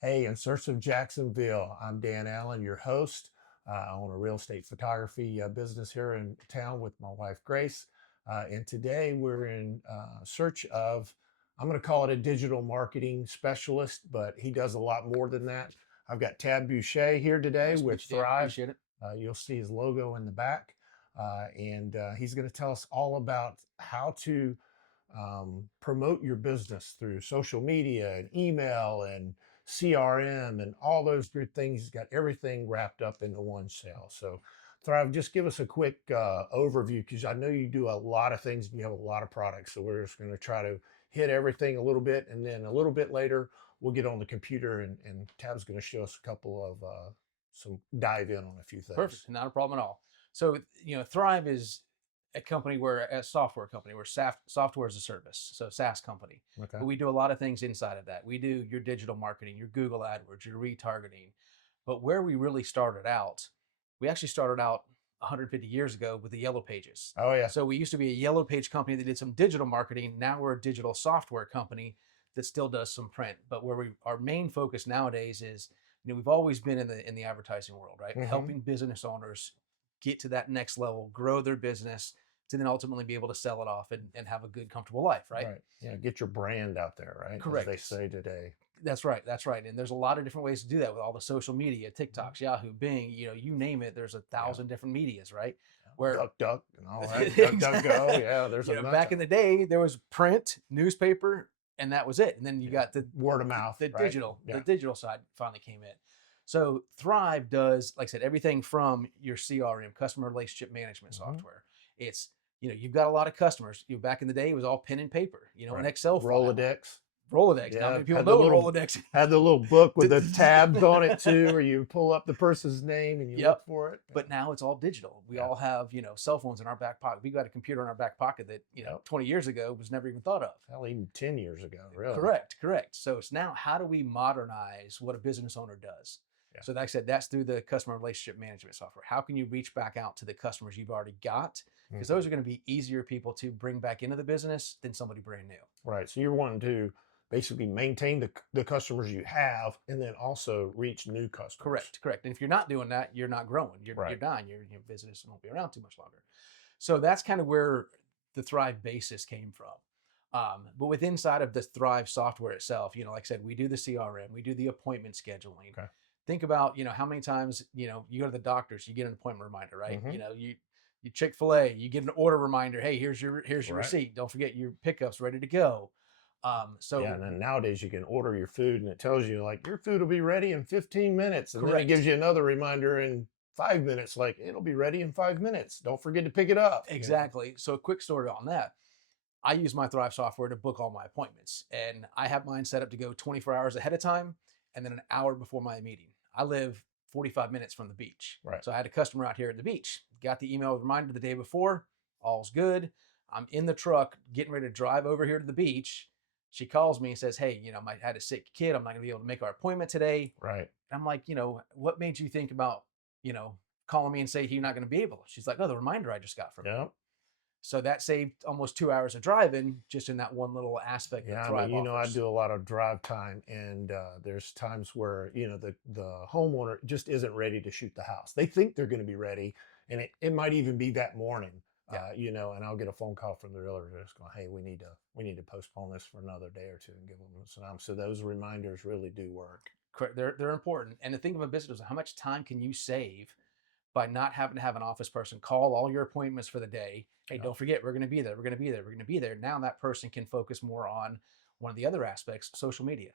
Hey, In Search of Jacksonville. I'm Dan Allen, your host. I own a real estate photography business here in town with my wife, Grace. And today we're in search of, I'm going to call it a digital marketing specialist, but he does a lot more than that. I've got Tabb Bushee here today Nice to with meet you, Dan. Thryve. Appreciate it. You'll see his logo in the back. And he's going to tell us all about how to promote your business through social media and email and CRM and all those good things. He's got everything wrapped up into one sale. So, Thrive, just give us a quick overview because I know you do a lot of things and you have a lot of products. So, we're just going to try to hit everything a little bit. And then a little bit later, we'll get on the computer and Tab's going to show us a couple of some dive in on a few things. Perfect. Not a problem at all. So, Thryve is a software company. We're software as a service, so SaaS company. Okay. But we do a lot of things inside of that. We do your digital marketing, your Google AdWords, your retargeting. But where we really started out, we actually started out 150 years ago with the Yellow Pages. Oh, yeah. So we used to be a Yellow Page company that did some digital marketing. Now we're a digital software company that still does some print. But our main focus nowadays is, we've always been in the advertising world, right? Mm-hmm. Helping business owners get to that next level, grow their business to then ultimately be able to sell it off and have a good, comfortable life, right? Right. Yeah. Get your brand out there, right? Correct. As they say today. That's right. That's right. And there's a lot of different ways to do that with all the social media, TikToks, Yahoo, Bing, you name it. There's a thousand different medias, right? Where Duck, duck, and all that. Duck, duck, go. Yeah, there's a back in the day, there was print, newspaper, and that was it. And then you got the word of mouth. the right? digital, Yeah. the digital side finally came in. So Thryve does, like I said, everything from your CRM, customer relationship management software. It's, you've got a lot of customers. Back in the day, it was all pen and paper, an Excel file. Rolodex. Rolodex. Not Yeah, many people know what Rolodex. had the little book with the tabs on it too, where you pull up the person's name and you look for it. But now it's all digital. We all have, cell phones in our back pocket. We got a computer in our back pocket that, 20 years ago was never even thought of. Hell, even 10 years ago, really. Correct. So it's now, how do we modernize what a business owner does? Yeah. So like I said, that's through the customer relationship management software. How can you reach back out to the customers you've already got? Because those are going to be easier people to bring back into the business than somebody brand new. Right. So you're wanting to basically maintain the customers you have and then also reach new customers. Correct. And if you're not doing that, you're not growing. You're dying. Your business won't be around too much longer. So that's kind of where the Thryve basis came from. But with inside of the Thryve software itself, like I said, we do the CRM, we do the appointment scheduling. Okay. Think about, how many times, you go to the doctor's, you get an appointment reminder, right? You Chick-fil-A, you get an order reminder. Hey, here's your receipt. Don't forget your pickup's ready to go. And then nowadays you can order your food and it tells you like your food will be ready in 15 minutes. And then it gives you another reminder in 5 minutes, like it'll be ready in 5 minutes. Don't forget to pick it up. Exactly. So a quick story on that. I use my Thryve software to book all my appointments, and I have mine set up to go 24 hours ahead of time and then an hour before my meeting. I live 45 minutes from the beach. Right. So I had a customer out here at the beach, got the email reminder the day before, all's good. I'm in the truck getting ready to drive over here to the beach. She calls me and says, hey, I had a sick kid. I'm not gonna be able to make our appointment today. Right. And I'm like, what made you think about, calling me and say you're not gonna be able? She's like, oh, the reminder I just got from you. So that saved almost 2 hours of driving just in that one little aspect. Yeah, I do a lot of drive time, and there's times where the homeowner just isn't ready to shoot the house. They think they're going to be ready, and it might even be that morning. And I'll get a phone call from the realtor just going, hey, we need to postpone this for another day or two and give them some time. So those reminders really do work. Correct. They're important. And the thing of a business is, how much time can you save by not having to have an office person call all your appointments for the day? Hey, don't forget, we're going to be there. We're going to be there. We're going to be there. Now that person can focus more on one of the other aspects, social media.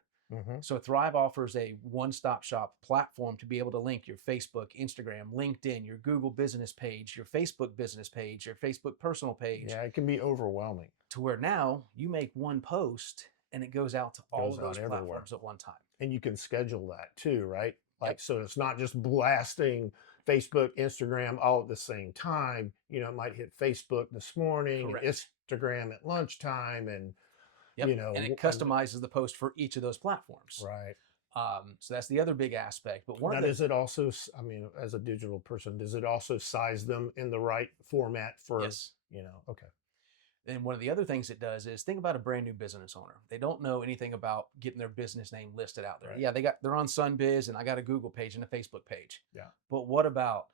So Thryve offers a one-stop shop platform to be able to link your Facebook, Instagram, LinkedIn, your Google business page, your Facebook business page, your Facebook personal page. Yeah, it can be overwhelming. To where now you make one post and it goes out to all of those platforms at one time. And you can schedule that too, right? So it's not just blasting Facebook, Instagram all at the same time. It might hit Facebook this morning, and Instagram at lunchtime, and and it customizes the post for each of those platforms. Right. So that's the other big aspect. But does it also, as a digital person, does it also size them in the right format for, Yes. Okay. And one of the other things it does is think about a brand new business owner. They don't know anything about getting their business name listed out there. Right. Yeah, they're on Sunbiz and I got a Google page and a Facebook page. Yeah. But what about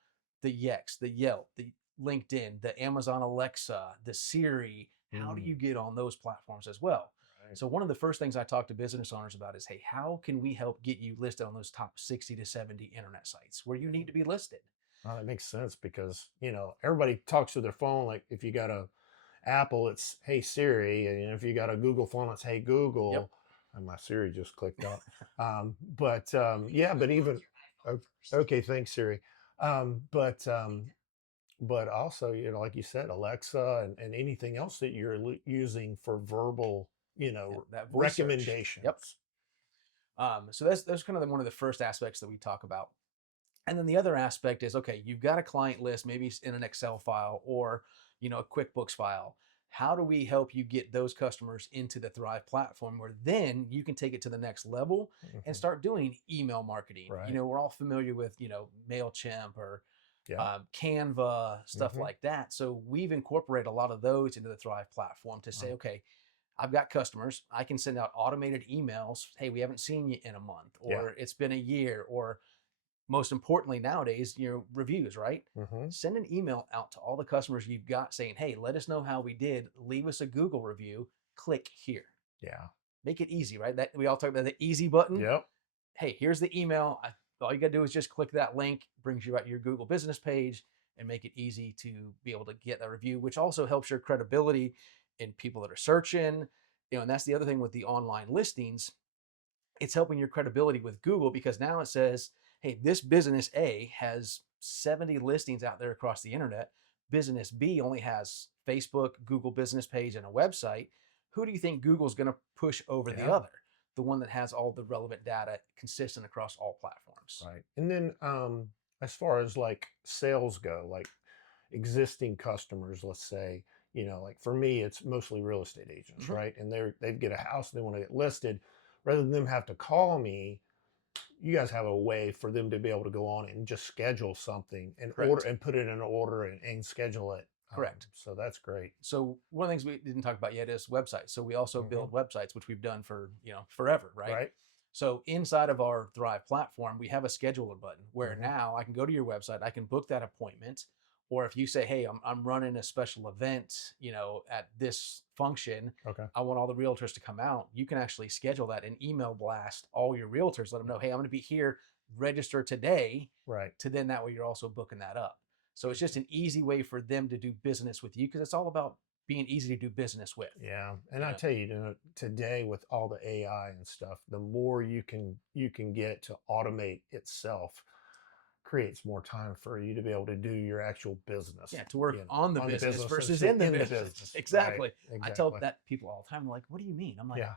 the Yext, the Yelp, the LinkedIn, the Amazon Alexa, the Siri? How do you get on those platforms as well? Right. So one of the first things I talk to business owners about is, hey, how can we help get you listed on those top 60 to 70 internet sites where you need to be listed? Well, that makes sense because, you know, everybody talks to their phone. Like if you got a Apple, it's Hey Siri, and if you got a Google phone, it's Hey Yep. Google. And my Siri just clicked out. Yeah, but even okay, thanks Siri. Um, but um, but also, you know, like you said, Alexa and anything else that you're using for verbal, you Yeah, know, that voice search. Yep. recommendations. So that's kind of one of the first aspects that we talk about. And then the other aspect is, okay, you've got a client list, maybe it's in an Excel file or, a QuickBooks file. How do we help you get those customers into the Thryv platform where then you can take it to the next level and Mhm. start doing email marketing? Right. We're all familiar with, MailChimp or Yeah. Canva, stuff Hmm. like that. So we've incorporated a lot of those into the Thryv platform to say, Wow. okay, I've got customers. I can send out automated emails. Hey, we haven't seen you in a month, Yeah. or it's been a year, or most importantly nowadays, reviews, right? Hmm. Send an email out to all the customers you've got saying, hey, let us know how we did. Leave us a Google review. Click here. Yeah. Make it easy, right? That we all talk about the easy button. Yep. Hey, here's the email. All you got to do is just click that link, brings you out to your Google business page, and make it easy to be able to get that review, which also helps your credibility in people that are searching. And that's the other thing with the online listings. It's helping your credibility with Google because now it says, hey, this business A has 70 listings out there across the internet. Business B only has Facebook, Google business page, and a website. Who do you think Google's going to push over the Yeah. other? The one that has all the relevant data consistent across all platforms. Right. And then as far as like sales go, like existing customers, let's say, you know, like for me, it's mostly real estate agents, Mhm. right? And they get a house, they want to get listed. Rather than them have to call me, you guys have a way for them to be able to go on and just schedule something and order Correct. and put it in an order and schedule it. Correct. So that's great. So one of the things we didn't talk about yet is websites. So we also Hmm. build websites, which we've done for forever, right? Right. So inside of our Thryv platform, we have a scheduler button where Hmm. now I can go to your website, I can book that appointment, or if you say, hey, I'm running a special event, at this function, Okay. I want all the realtors to come out. You can actually schedule that and email blast all your realtors, let them know, hey, I'm going to be here, register today, Right. to then that way you're also booking that up. So it's just an easy way for them to do business with you because it's all about being easy to do business with. Yeah, and You I know, tell you, today with all the AI and stuff, the more you can get to automate itself, creates more time for you to be able to do your actual business. yeah, to work You know, on the on the business business versus instead in the in the business. business. Right. Exactly. I tell Exactly. that people all the time, like, what do you mean? I'm like, Yeah.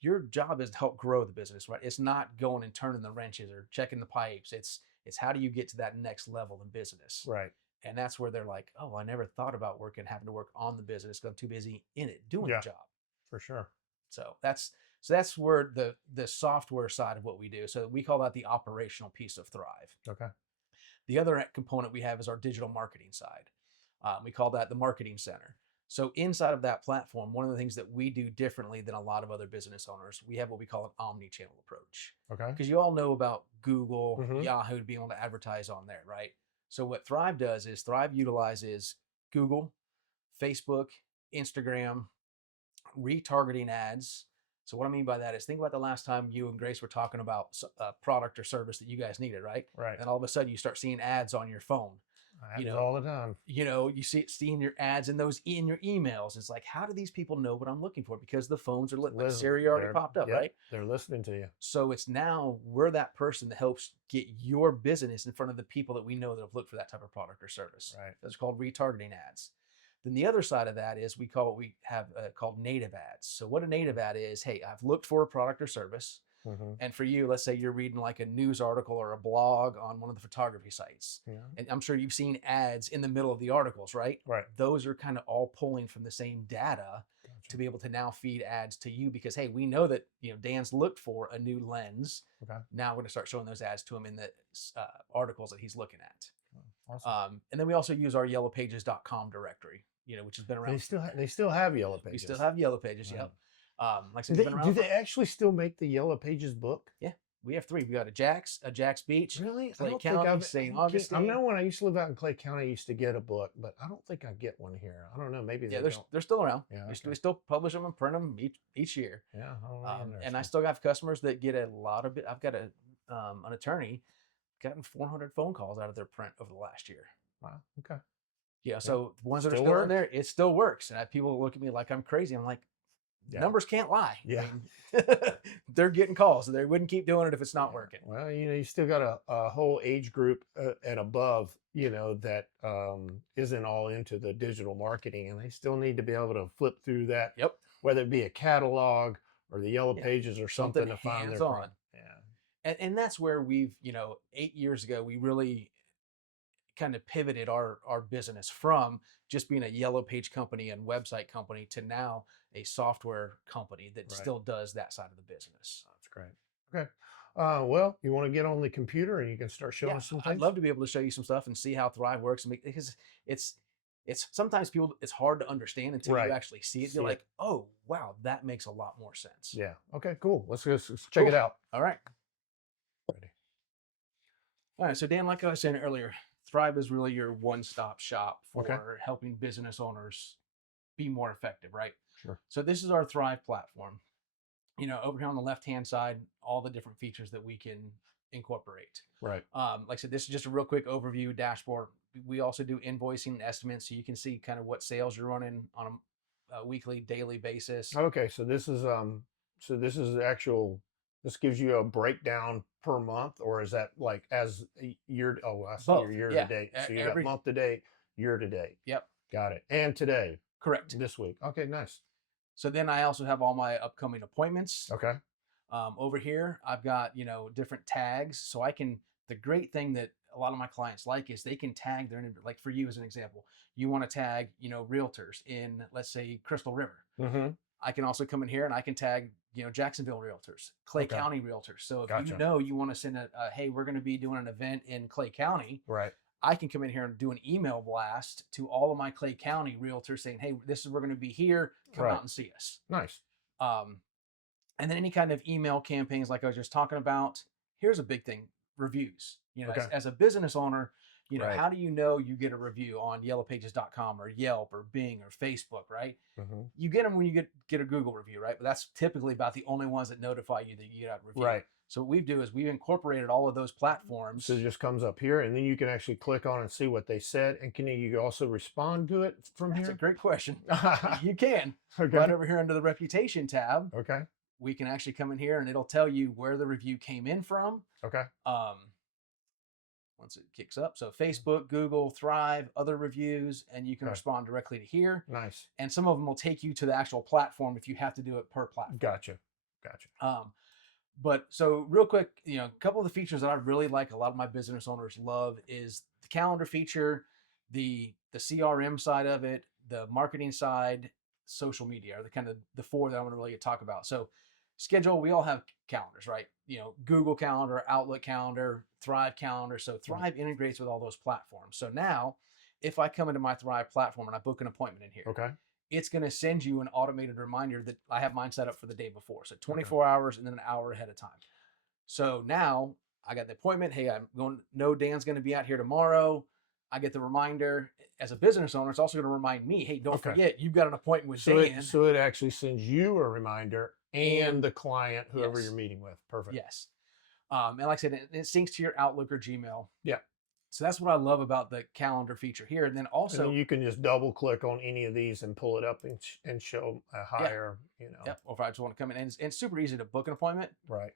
your job is to help grow the business, right? It's not going and turning the wrenches or checking the pipes. It's how do you get to that next level in business? Right. And that's where they're like, oh, I never thought about having to work on the business because I'm too busy in it doing the Yeah. job. For sure. So that's where the software side of what we do. So we call that the operational piece of Thryv. Okay. The other component we have is our digital marketing side. We call that the marketing center. So inside of that platform, one of the things that we do differently than a lot of other business owners, we have what we call an omni-channel approach. Okay. Because you all know about Google, Hmm. Yahoo, being able to advertise on there, right? So what Thryv does is Thryv utilizes Google, Facebook, Instagram, retargeting ads. So what I mean by that is think about the last time you and Grace were talking about a product or service that you guys needed, right? Right. And all of a sudden you start seeing ads on your phone. You Happens know, all the time. you seeing your ads in those in your emails. It's like, how do these people know what I'm looking for? Because the phones are lit, like Listen, Siri already popped up, yep, right? they're listening to you. So it's now we're that person that helps get your business in front of the people that we know that have looked for that type of product or service. Right. That's called retargeting ads. Then the other side of that is we call what we have called native ads. So what a native ad is, hey, I've looked for a product or service. Hmm. And for you, let's say you're reading like a news article or a blog on one of the photography sites. Yeah. And I'm sure you've seen ads in the middle of the articles, right? Right. Those are kind of all pulling from the same data Gotcha. to be able to now feed ads to you because, hey, we know that, Dan's looked for a new lens. Okay. Now we're going to start showing those ads to him in the articles that he's looking at. Awesome. And then we also use our yellowpages.com directory. which has been They around. still have Yellow We Pages. still have Yellow Pages. Wow. Yep. Like I said, we've been Do around. they actually still make the Yellow Pages book? Yeah, we have three. We got a Jack's Beach, Really? I Clay don't think County, St. I Augustine. know when I used to live out in Clay County, I used to get a book, but I don't think I get one here. I don't know. Maybe Yeah, they they're don't. they're still around. Yeah. We Okay. still publish them and print them each year. Yeah. I don't know. And I Interesting. still have customers that get a lot of it. I've got an attorney gotten 400 phone calls out of their print over the last year. Wow. Okay. Yeah, so the ones that are Still still in works? there, it still works. And people look at me like I'm crazy. I'm like, Yeah. numbers can't lie. Yeah. I mean, they're getting calls, so they wouldn't keep doing it if it's not working. Well, you still got a whole age group and above, that isn't all into the digital marketing, and they still need to be able to flip through that, Yep. whether it be a catalog or the Yellow Yeah. Pages or something to find their hands-on. product. Yeah. And that's where we've, 8 years ago, we really kind of pivoted our business from just being a Yellow Page company and website company to now a software company that Right. still does that side of the business. That's great. Okay. Well, you want to get on the computer and you can start showing us some I'd things? love to be able to show you some stuff and see how Thryv works, because it's sometimes it's hard to understand until Right. you actually see it. See You're it. like, oh wow, that makes a lot more sense. Yeah. Okay, cool. Let's check it Cool. out. All right. Ready. All right. So Dan, like I was saying earlier, Thryv is really your one-stop shop for Okay. helping business owners be more effective, right? Sure. So this is our Thryv platform. Over here on the left-hand side, all the different features that we can incorporate. Right. Like I said, this is just a real quick overview dashboard. We also do invoicing and estimates, so you can see kind of what sales you're running on a weekly, daily basis. Okay, so this is actual. This gives you a breakdown per month, or is that like as a year? Oh, I see your Both, year yeah. to date. So you Every- got month to date, year to date. Yep, Got it. And today, correct. this week. Okay, nice. So then I also have all my upcoming appointments. Okay. Over here, I've got different tags, so I can. The great thing that a lot of my clients like is they can tag their, like for you as an example, you want to tag realtors in, let's say, Crystal River. Mm-hmm. I can also come in here and I can tag Jacksonville realtors, Clay Okay. County realtors. So if Gotcha. you want to send a hey, we're going to be doing an event in Clay County, Right. I can come in here and do an email blast to all of my Clay County realtors saying, hey, we're going to be here. Come Right. out and see us. Nice. And then any kind of email campaigns like I was just talking about. Here's a big thing: reviews. Okay. As a business owner, Right. how do you know you get a review on yellowpages.com or Yelp or Bing or Facebook, right? Mm-hmm. You get them when you get a Google review, right? But that's typically about the only ones that notify you that you get a review. Right. So what we do is we've incorporated all of those platforms. So it just comes up here, and then you can actually click on and see what they said. And can you also respond to it from That's a here? great question. You can. Okay. Right over here under the reputation tab, Okay. we can actually come in here and it'll tell you where the review came in from. Okay. Once it kicks up. So Facebook, Google, Thryv, other reviews, and you can Okay. respond directly to here. Nice. And some of them will take you to the actual platform if you have to do it per platform. Gotcha. But so real quick, a couple of the features that I really like, a lot of my business owners love, is the calendar feature, the CRM side of it, the marketing side, social media are the kind of the four that I'm going to really talk about. So schedule, we all have calendars, right? Google Calendar, Outlook Calendar, Thryv Calendar. So Thryv integrates with all those platforms. So now if I come into my Thryv platform and I book an appointment in here, Okay. it's going to send you an automated reminder that I have mine set up for the day before. So 24 hours and then an hour ahead of time. So now I got the appointment. Hey, Dan's going to be out here tomorrow. I get the reminder. As a business owner, it's also going to remind me, hey, don't forget, you've got an appointment with Dan. So it actually sends you a reminder and the client, whoever Yes. you're meeting with. Perfect. Yes. And like I said, it syncs to your Outlook or Gmail. Yeah. So that's what I love about the calendar feature here. And then also, And then you can just double click on any of these and pull it up and show a higher, Yep. Or if I just want to come in, and it's super easy to book an appointment. Right.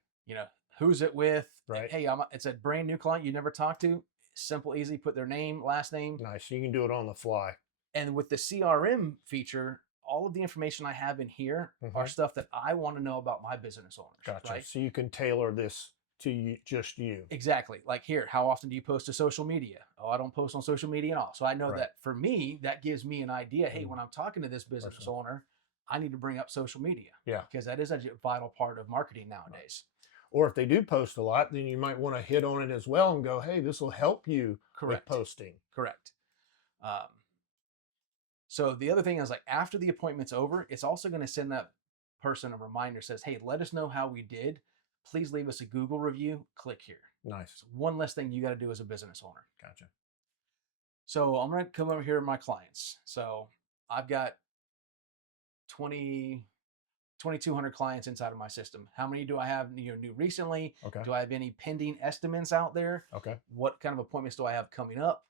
Who's it with? Right. Hey, it's a brand new client you never talked to. Simple, easy. Put their name, last name. Nice. You can do it on the fly. And with the CRM feature, all of the information I have in here are stuff that I want to know about my business owners. Gotcha. Right? So you can tailor this to you, just you. Exactly. Like here, how often do you post to social media? Oh, I don't post on social media at all. So I know Right. that for me, that gives me an idea. Hey, when I'm talking to this business owner, I need to bring up social media. Yeah. Because that is a vital part of marketing nowadays. Or if they do post a lot, then you might want to hit on it as well and go, hey, this will help you Correct. with posting. Correct. So the other thing is like after the appointment's over, it's also going to send that person a reminder says, hey, let us know how we did. Please leave us a Google review. Click here. Nice. So one less thing you got to do as a business owner. Gotcha. So I'm going to come over here to my clients. So I've got 2,200 clients inside of my system. How many do I have new recently? Okay. Do I have any pending estimates out there? Okay. What kind of appointments do I have coming up?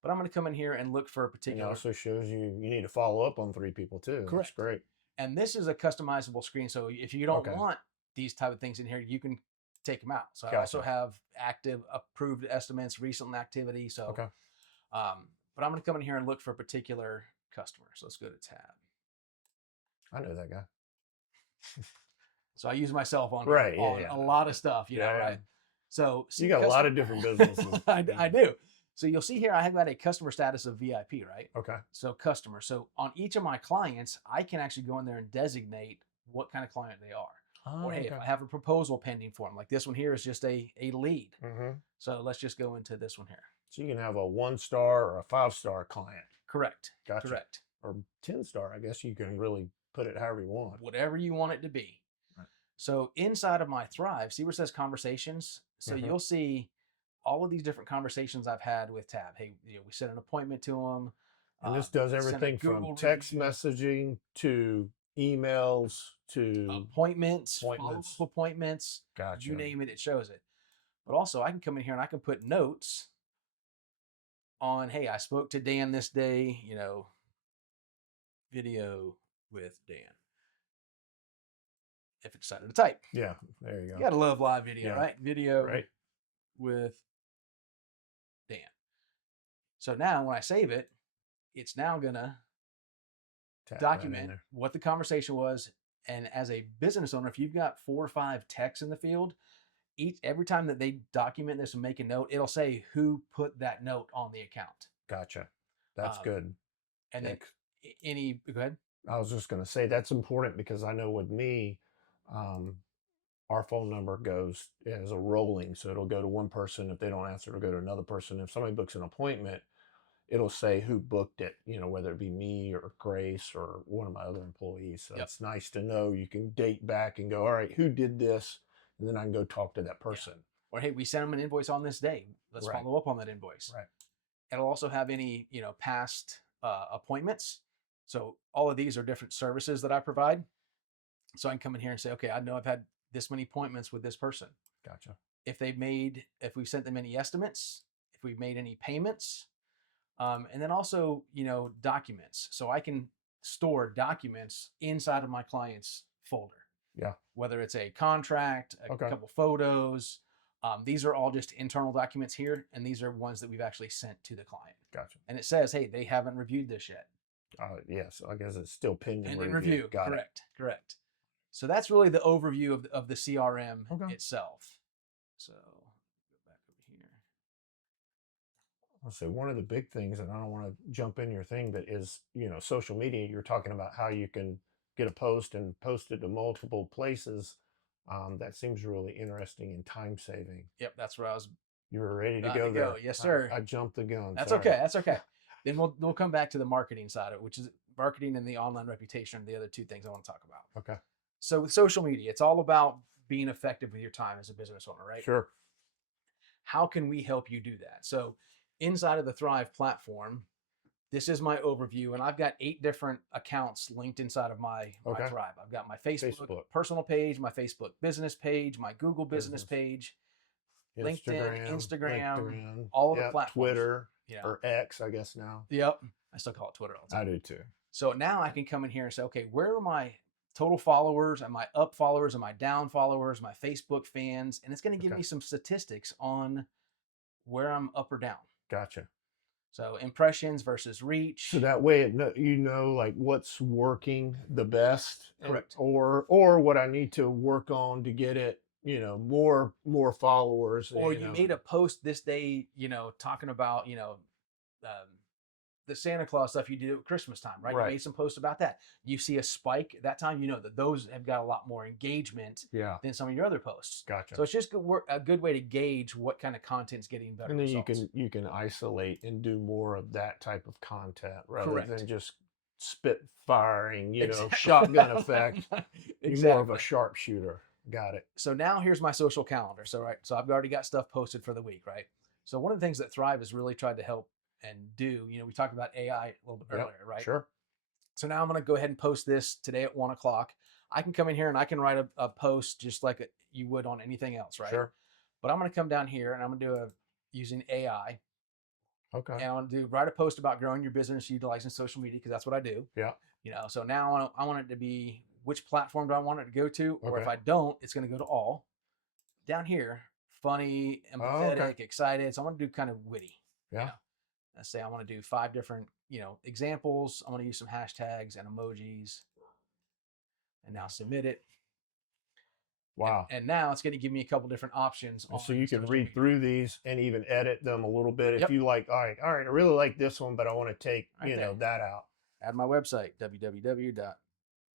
But I'm going to come in here and look for a And it particular. also shows you need to follow up on 3 people too. Correct. That's great. And this is a customizable screen. So if you don't Okay. want these type of things in here, you can take them out. So I Gotcha. also have active approved estimates, recent activity. So, Okay. But I'm going to come in here and look for a particular customer. So let's go to tab. I know that guy. So I use my cell phone Right, yeah, on yeah. a lot of stuff, you know, Yeah, yeah. right? So You got a lot of different businesses. I do. So you'll see here, I have got a customer status of VIP, right? Okay. So customer. So on each of my clients, I can actually go in there and designate what kind of client they are. Oh, Or hey, okay. if I have a proposal pending for them, like this one here is just a lead. Mm-hmm. So let's just go into this one here. So you can have a 1-star or a 5-star client. Correct. Gotcha. Correct. Or 10-star. I guess you can really put it however you want. Whatever you want it to be. Right. So inside of my Thryve, see where it says conversations? So Mhm. you'll see all of these different conversations I've had with Tabb. Hey, we set an appointment to them. And this does send a everything from Google text review, messaging to emails to appointments, follow-up appointments, Gotcha. you name it, it shows it. But also I can come in here and I can put notes on, hey, I spoke to Dan this day, video with Dan. If it decided to type. Yeah, there you go. You gotta love live video, Yeah. right? Video Right. with Dan. So now when I save it, it's now gonna Tap that in document there. what the conversation was. And as a business owner, if you've got 4 or 5 texts in the field, every time that they document this and make a note, it'll say who put that note on the account. Gotcha. That's Um, good. And Yeah, then go ahead. I was just going to say that's important because I know with me, our phone number goes as a rolling. So it'll go to one person. If they don't answer, it'll go to another person. If somebody books an appointment, it'll say who booked it, whether it be me or Grace or one of my other employees. So Yep. it's nice to know you can date back and go, all right, who did this? And then I can go talk to that person. Or hey, we sent them an invoice on this day. Let's Right. follow up on that invoice. Right. It'll also have any past appointments. So all of these are different services that I provide. So I can come in here and say, okay, I know I've had this many appointments with this person. Gotcha. If we've sent them any estimates, if we've made any payments, and then also documents. So I can store documents inside of my client's folder. Yeah. Whether it's a contract, a Okay. couple photos. These are all just internal documents here, and these are ones that we've actually sent to the client. Gotcha. And it says, hey, they haven't reviewed this yet. Yes, I guess it's still pending Pending review. review. Got it. Correct. So that's really the overview of the CRM Okay. itself. So go back over here. I'll say one of the big things, and I don't want to jump in your thing, but is, social media. You're talking about how you can get a post and post it to multiple places. That seems really interesting and time saving. Yep, that's where I was. You were ready to About go to there. go. Yes, sir. I jumped the gun. That's Sorry. okay. That's okay. Then we'll come back to the marketing side of it, which is marketing and the online reputation, the other two things I want to talk about. Okay. So with social media, it's all about being effective with your time as a business owner, right? Sure. How can we help you do that? So inside of the Thryv platform, this is my overview, and I've got 8 different accounts linked inside of my Okay. Thryv. I've got my Facebook, Facebook. personal page, my Facebook business page, my Google business Business. page, LinkedIn, Instagram, LinkedIn, all of the yep, platforms. Twitter, Yeah. or X, I guess now. Yep. I still call it Twitter all the time. I do too. So now I can come in here and say, okay, where are my total followers? Am I up followers? Am I down followers? My Facebook fans? And it's going to give Okay. me some statistics on where I'm up or down. Gotcha. So impressions versus reach. So that way, like what's working the best, Correct. or what I need to work on to get it, more followers. Or you made a post this day, talking about, the Santa Claus stuff you did at Christmas time, right? Right. You made some posts about that. You see a spike at that time, that those have got a lot more engagement Yeah. than some of your other posts. Gotcha. So it's just a good way to gauge what kind of content's getting better And then results. you can isolate and do more of that type of content rather Correct. than just spit firing, Exactly. shotgun effect. You're more of a Exactly. sharpshooter. Got it. So now here's my social calendar. So I've already got stuff posted for the week, right? So one of the things that Thryv has really tried to help and do, we talked about AI a little bit Yep. earlier, right? Sure. So now I'm going to go ahead and post this today at 1 o'clock. I can come in here and I can write a post just like you would on anything else, right? Sure. But I'm going to come down here and I'm going to do using AI, Okay. and I want to write a post about growing your business utilizing social media, because that's what I do. Yeah. So now I want it to be, which platform do I want it to go to? Or if Okay. I don't, it's going to go to all. Down here, funny, empathetic, okay. excited. So I want to do kind of witty. Yeah. Let's say I want to do 5 different, examples. I want to use some hashtags and emojis, and now submit it. Wow. And now it's going to give me a couple different options. So you can social read media. through these and even edit them a little bit if Yep. you like. All right, I really like this one, but I want to take Right there. that out. Add my website,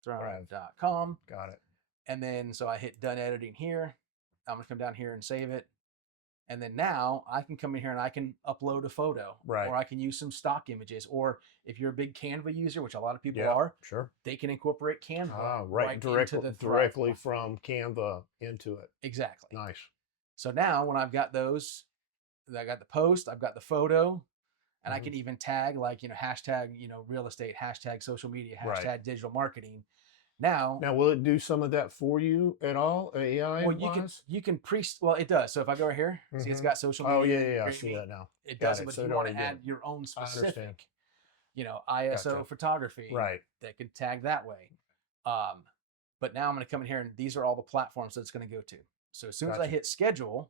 www.thryve.com. Got it. And then so I hit done editing here. I'm going to come down here and save it. And then now I can come in here and I can upload a photo, Right. or I can use some stock images. Or if you're a big Canva user, which a lot of people Yeah, are, sure. they can incorporate Canva Right into the directly Thryve from Canva into it. Exactly. Nice. So now when I've got those, I got the post, I've got the photo, and I Mhm. can even tag like, hashtag, real estate, hashtag social media, hashtag Right. digital marketing. Now, will it do some of that for you at all, AI well, wise? you can well, it does. So if I go right here, see it's got social media. Oh yeah, I see engraving. that now. It Got does, it. but So if it you want already to add did. your own I understand. specific, ISO Gotcha. photography, Right. that could tag that way. But now I'm going to come in here and these are all the platforms that it's going to go to. So as soon as I Gotcha. hit schedule,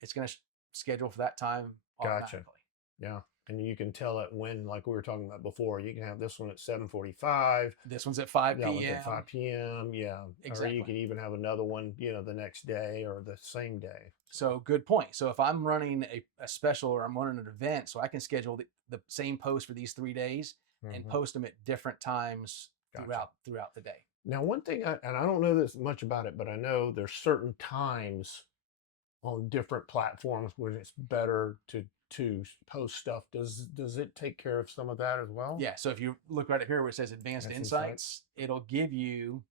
it's going to schedule for that time automatically. Gotcha. Yeah. And you can tell it when, like we were talking about before, you can have this one at 7:45. This one's at 5 That one's p.m. at 5 p.m. Yeah. Exactly. Or you can even have another one, the next day or the same day. So good point. So if I'm running a special or I'm running an event, so I can schedule the same post for these 3 days and Mhm. post them at different times Gotcha. throughout the day. Now, one thing, and I don't know this much about it, but I know there's certain times on different platforms where it's better to post stuff. Does it take care of some of that as well? Yeah. So if you look right up here where it says advanced That's insights, it'll give you,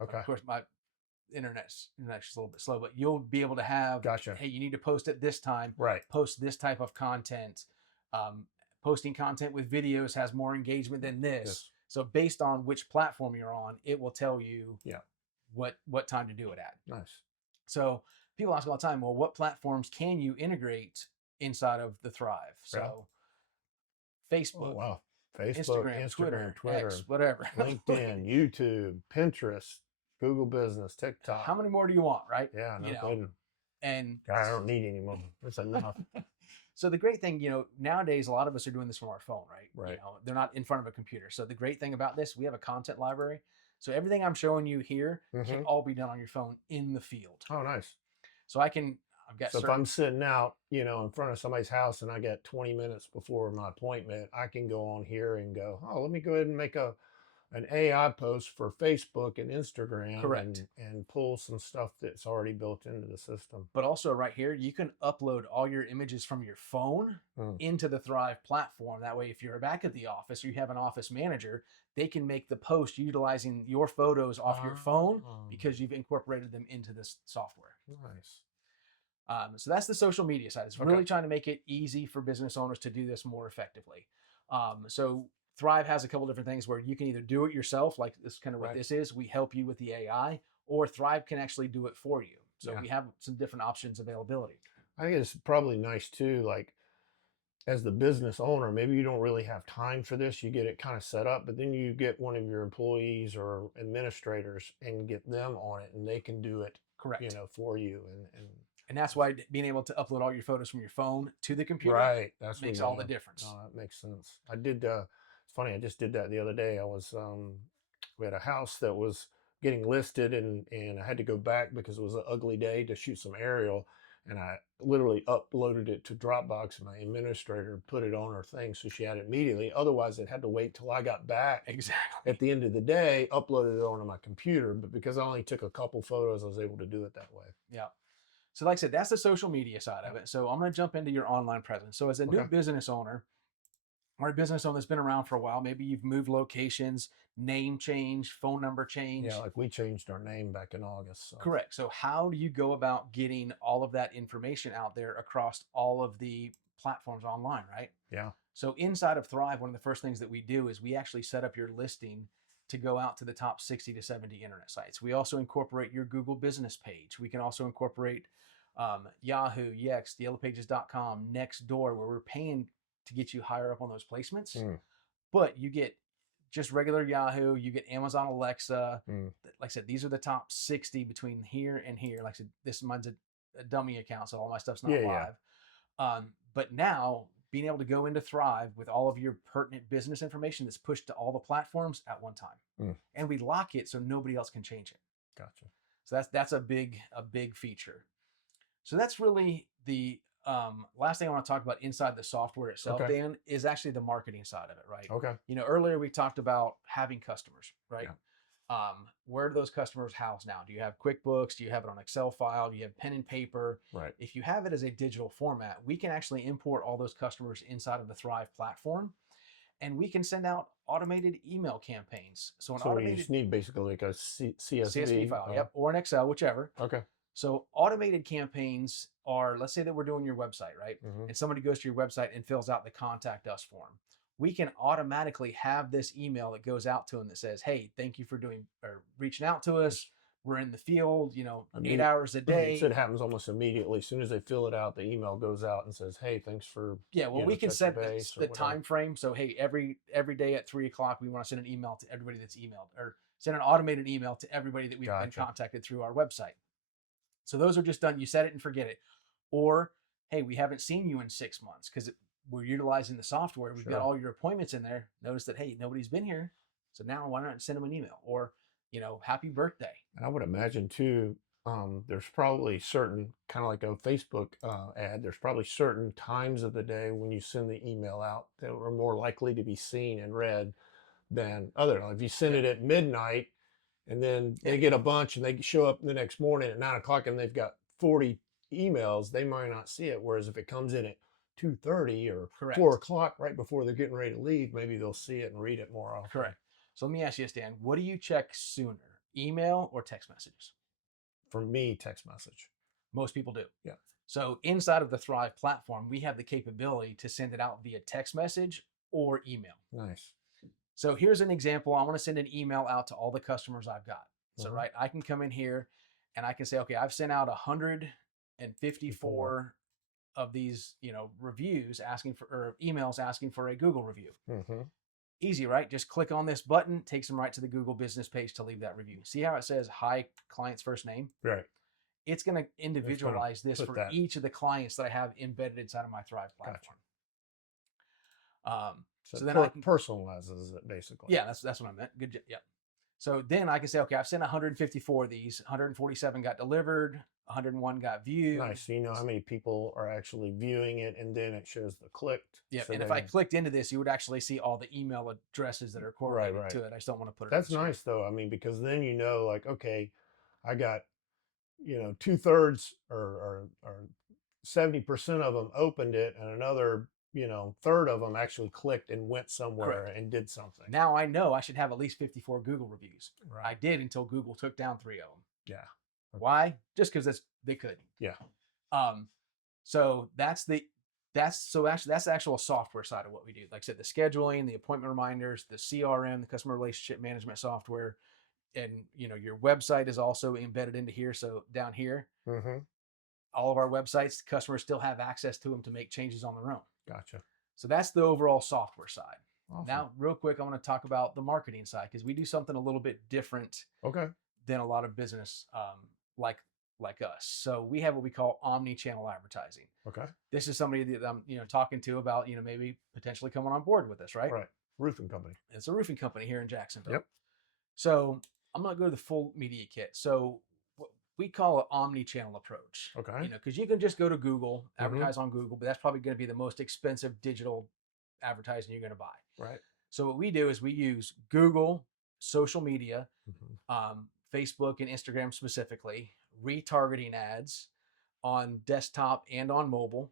Okay. of course, my internet's a little bit slow, but you'll be able to have, Gotcha. hey, you need to post at this time, Right. post this type of content. Posting content with videos has more engagement than this. Yes. So based on which platform you're on, it will tell you Yeah. what time to do it at. Nice. So people ask all the time, well, what platforms can you integrate inside of the Thryv? So Facebook, Oh, wow. Facebook, Instagram, Twitter, X, whatever. LinkedIn, YouTube, Pinterest, Google Business, TikTok. How many more do you want, right? Yeah, no kidding. And I don't need any more. That's enough. so the great thing, nowadays a lot of us are doing this from our phone, right? Right. They're not in front of a computer. So the great thing about this, we have a content library. So everything I'm showing you here can all be done on your phone in the field. Oh, nice. So I've got So if I'm sitting out, in front of somebody's house and I get 20 minutes before my appointment, I can go on here and go, oh, let me go ahead and make an AI post for Facebook and Instagram. Correct. And pull some stuff that's already built into the system. But also right here, you can upload all your images from your phone into the Thryv platform. That way, if you're back at the office or you have an office manager, they can make the post utilizing your photos off your phone because you've incorporated them into this software. Nice. So that's the social media side. It's really trying to make it easy for business owners to do this more effectively. So Thryv has a couple different things where you can either do it yourself, like this is kind of what this is. We help you with the AI, or Thryv can actually do it for you. So we have some different options availability. I think it's probably nice too, like as the business owner, maybe you don't really have time for this. You get it kind of set up, but then you get one of your employees or administrators and get them on it and they can do it, Correct. For you. And that's why being able to upload all your photos from your phone to the computer makes all the difference. Oh, that makes sense. I did, it's funny, I just did that the other day. I was, we had a house that was getting listed and I had to go back because it was an ugly day to shoot some aerial. And I literally uploaded it to Dropbox and my administrator put it on her thing. So she had it immediately. Otherwise, it had to wait till I got back. Exactly. At the end of the day, uploaded it onto my computer. But because I only took a couple photos, I was able to do it that way. Yeah. So like I said, that's the social media side of it. So I'm going to jump into your online presence. So as a new business owner, or a business owner that's been around for a while. Maybe you've moved locations, name change, phone number change. Yeah, like we changed our name back in August. So. Correct. So how do you go about getting all of that information out there across all of the platforms online, right? Yeah. So inside of Thryv, one of the first things that we do is we actually set up your listing to go out to the top 60 to 70 internet sites. We also incorporate your Google business page. We can also incorporate Yahoo, Yext, YellowPages.com, Nextdoor, where we're paying to get you higher up on those placements. But you get just regular Yahoo, you get Amazon Alexa. Like I said, these are the top 60 between here and here. Like I said, this mine's a dummy account, so all my stuff's not live. But now being able to go into Thryv with all of your pertinent business information that's pushed to all the platforms at one time. And we lock it so nobody else can change it. Gotcha. So that's a big feature. So that's really the last thing I want to talk about inside the software itself, Dan, is actually the marketing side of it, right? Okay. You know, earlier we talked about having customers, right? Where do those customers house now? Do you have QuickBooks? Do you have it on Excel file? Do you have pen and paper? Right. If you have it as a digital format, we can actually import all those customers inside of the Thryv platform, and we can send out automated email campaigns. So you just need basically like a CSV file, or an Excel, whichever. Okay. So automated campaigns are, let's say that we're doing your website, right? And somebody goes to your website and fills out the contact us form. We can automatically have this email that goes out to them that says, hey, thank you for reaching out to us. We're in the field, 8 hours a day. So it happens almost immediately. As soon as they fill it out, the email goes out and says, hey, thanks for. Yeah, well, we can set the time frame. So, hey, every day at 3:00, we want to send an email to everybody that's emailed, or send an automated email to everybody that we've been contacted through our website. So those are just done. You set it and forget it. Or, hey, we haven't seen you in 6 months because we're utilizing the software. We've got all your appointments in there. Notice that, hey, nobody's been here. So now why not send them an email? Or, happy birthday. And I would imagine too, there's probably certain, kind of like a Facebook ad, there's probably certain times of the day when you send the email out that are more likely to be seen and read than other. If you send it at midnight, and then they get a bunch and they show up the next morning at 9 o'clock and they've got 40 emails, they might not see it. Whereas if it comes in at 2:30 or 4 o'clock right before they're getting ready to leave, maybe they'll see it and read it more often. Correct. So let me ask you this, Dan. What do you check sooner, email or text messages? For me, text message. Most people do. Yeah. So inside of the Thryv platform, we have the capability to send it out via text message or email. Nice. So here's an example. I want to send an email out to all the customers I've got. So, right, I can come in here and I can say, okay, I've sent out 154 of these, reviews or emails asking for a Google review. Easy, right? Just click on this button, takes them right to the Google business page to leave that review. See how it says, hi, client's first name? Right. It's going to individualize this for each of the clients that I have embedded inside of my Thryv platform. Gotcha. So then I can personalizes it basically. Yeah, that's what I meant. Good job. Yeah. So then I can say, okay, I've sent 154 of these. 147 got delivered. 101 got viewed. Nice. So you know how many people are actually viewing it, and then it shows the clicked. Yeah. So and if I clicked into this, you would actually see all the email addresses that are correlated to it. I just don't want to put it. That's nice though. I mean, because then like, okay, I got 2/3 or 70% of them opened it, and another third of them actually clicked and went somewhere and did something. Now I know I should have at least 54 Google reviews. Right. I did until Google took down 3 of them. Yeah. Okay. Why? Just because they could. Yeah. So that's the actual software side of what we do. Like I said, the scheduling, the appointment reminders, the CRM, the customer relationship management software, and your website is also embedded into here. So down here, all of our websites, customers still have access to them to make changes on their own. Gotcha. So that's the overall software side. Awesome. Now, real quick, I want to talk about the marketing side because we do something a little bit different than a lot of business like us. So we have what we call omni-channel advertising. Okay. This is somebody that I'm talking to about maybe potentially coming on board with us, right? Right. Roofing company. It's a roofing company here in Jacksonville. Yep. So I'm going to go to the full media kit. So we call it omni-channel approach. Okay. Because you can just go to Google, advertise on Google, but that's probably going to be the most expensive digital advertising you're going to buy. Right. So what we do is we use Google, social media, Facebook and Instagram specifically, retargeting ads on desktop and on mobile.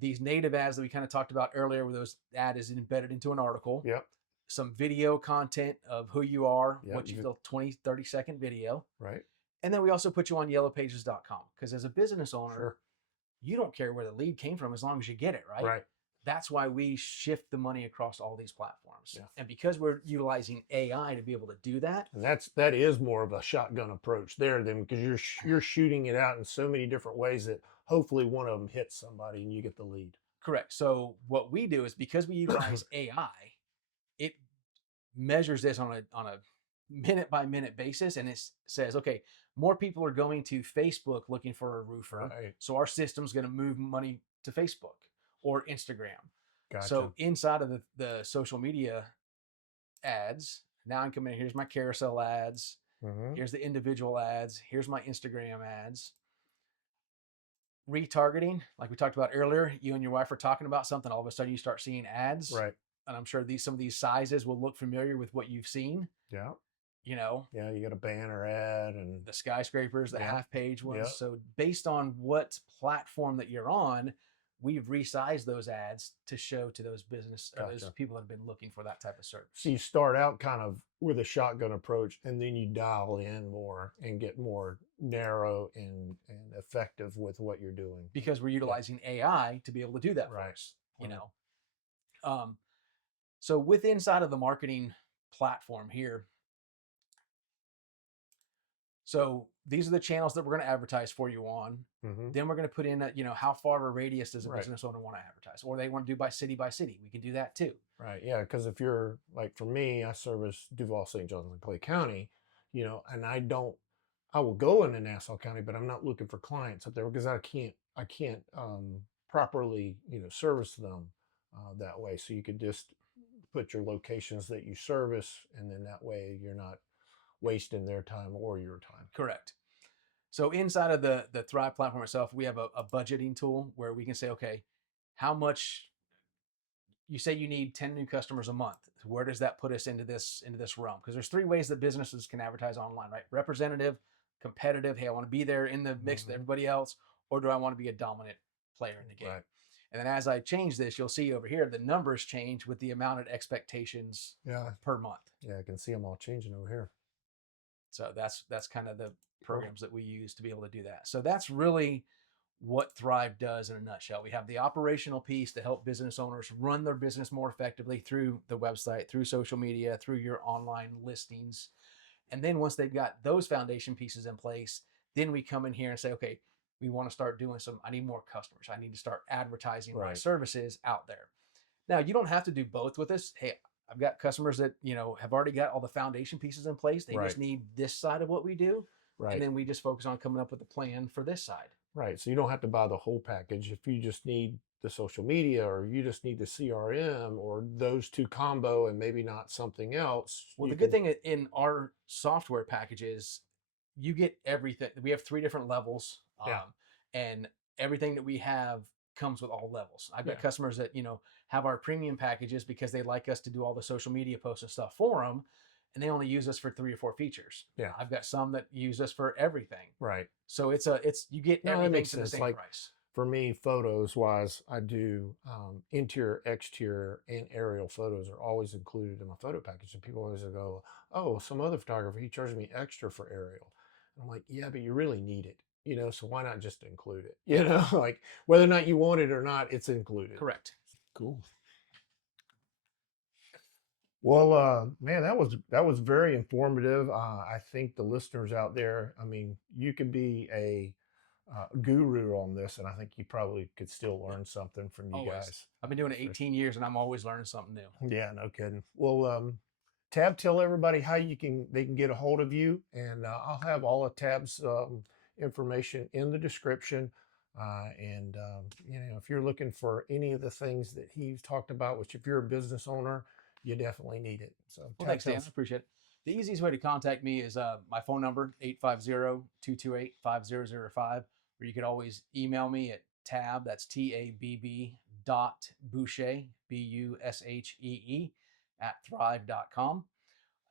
these native ads that we kind of talked about earlier, where those ad is embedded into an article, Yep. some video content of who you are, Yep. what you feel, 20, 30-second video. Right. And then we also put you on yellowpages.com, because as a business owner, Sure. you don't care where the lead came from as long as you get it, right? Right. That's why we shift the money across all these platforms. Yeah. And because we're utilizing AI to be able to do that. And that is more of a shotgun approach there, then, because you're shooting it out in so many different ways that hopefully one of them hits somebody and you get the lead. Correct. So what we do is, because we utilize AI, it measures this on a minute by minute basis, and it says, okay, more people are going to Facebook looking for a roofer, Right. so our system's going to move money to Facebook or Instagram. Gotcha. So inside of the social media ads, now I'm coming in, here's my carousel ads, here's the individual ads, here's my Instagram ads. Retargeting, like we talked about earlier, you and your wife are talking about something, all of a sudden you start seeing ads. Right. And I'm sure some of these sizes will look familiar with what you've seen. Yeah. You know, Yeah, you got a banner ad and the skyscrapers, the half page ones. Yeah. So based on what platform that you're on, we've resized those ads to show to those those people that have been looking for that type of service. So you start out kind of with a shotgun approach, and then you dial in more and get more narrow and effective with what you're doing. Because we're utilizing AI to be able to do that for us, you know. So with inside of the marketing platform here, so these are the channels that we're going to advertise for you on. Then we're going to put in, how far of a radius does a business owner want to advertise, or they want to do by city by city. We can do that too. Right. Yeah. Because if you're like, for me, I service Duval, St. Johns, and Clay County, and I will go into Nassau County, but I'm not looking for clients up there because I can't properly, service them that way. So you could just put your locations that you service, and then that way you're not wasting their time or your time. Correct. So inside of the Thryv platform itself, we have a budgeting tool where we can say, okay, how much, you say you need 10 new customers a month. Where does that put us into this realm? Because there's 3 ways that businesses can advertise online, right? Representative, competitive. Hey, I want to be there in the mix with everybody else, or do I want to be a dominant player in the game? Right. And then as I change this, you'll see over here, the numbers change with the amount of expectations per month. Yeah, I can see them all changing over here. So that's kind of the programs that we use to be able to do that. So that's really what Thryv does in a nutshell. We have the operational piece to help business owners run their business more effectively through the website, through social media, through your online listings. And then once they've got those foundation pieces in place, then we come in here and say, okay, we want to start doing I need more customers. I need to start advertising my services out there. Now, you don't have to do both with us. Hey, I've got customers that, have already got all the foundation pieces in place. They just need this side of what we do. Right. And then we just focus on coming up with a plan for this side. Right. So you don't have to buy the whole package. If you just need the social media, or you just need the CRM, or those 2 combo and maybe not something else. Well, the good thing in our software packages, you get everything. We have 3 different levels. And everything that we have comes with all levels. I've got customers that, have our premium packages because they like us to do all the social media posts and stuff for them, and they only use us for 3 or 4 features. Yeah. I've got some that use us for everything. Right. So you get everything for the same price. For me, photos wise, I do interior, exterior, and aerial photos are always included in my photo package. And people always go, oh, some other photographer, he charges me extra for aerial. And I'm like, yeah, but you really need it. So why not just include it? Like whether or not you want it or not, it's included. Correct. Cool. Well, man, that was very informative. I think the listeners out there, I mean, you could be a guru on this, and I think you probably could still learn something from you guys. I've been doing it 18 years, and I'm always learning something new. Yeah, no kidding. Well, Tabb, tell everybody how they can get a hold of you, and I'll have all of Tabb's information in the description. And if you're looking for any of the things that he's talked about, which if you're a business owner, you definitely need it. So well, thanks, Dan. I appreciate it. The easiest way to contact me is my phone number, 850-228-5005, or you could always email me at Tabb, that's TABB .Bushee, BUSHEE, at Thryv.com.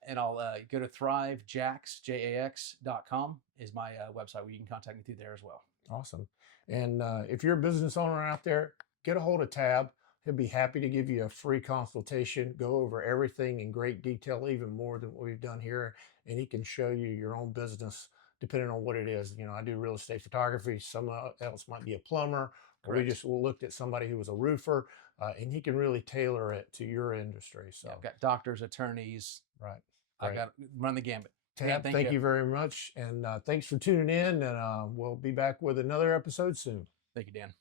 And I'll go to ThryvJax.com is my website where you can contact me through there as well. Awesome. And if you're a business owner out there, get a hold of Tabb. He'll be happy to give you a free consultation, go over everything in great detail, even more than what we've done here. And he can show you your own business depending on what it is. I do real estate photography. Someone else might be a plumber, or we Correct. just looked at somebody who was a roofer, and he can really tailor it to your industry. So, Yeah, I've got doctors, attorneys. right. I Right. got run the gambit. Dan, Tabb, thank thank you. you very much. And thanks for tuning in. And we'll be back with another episode soon. Thank you, Dan.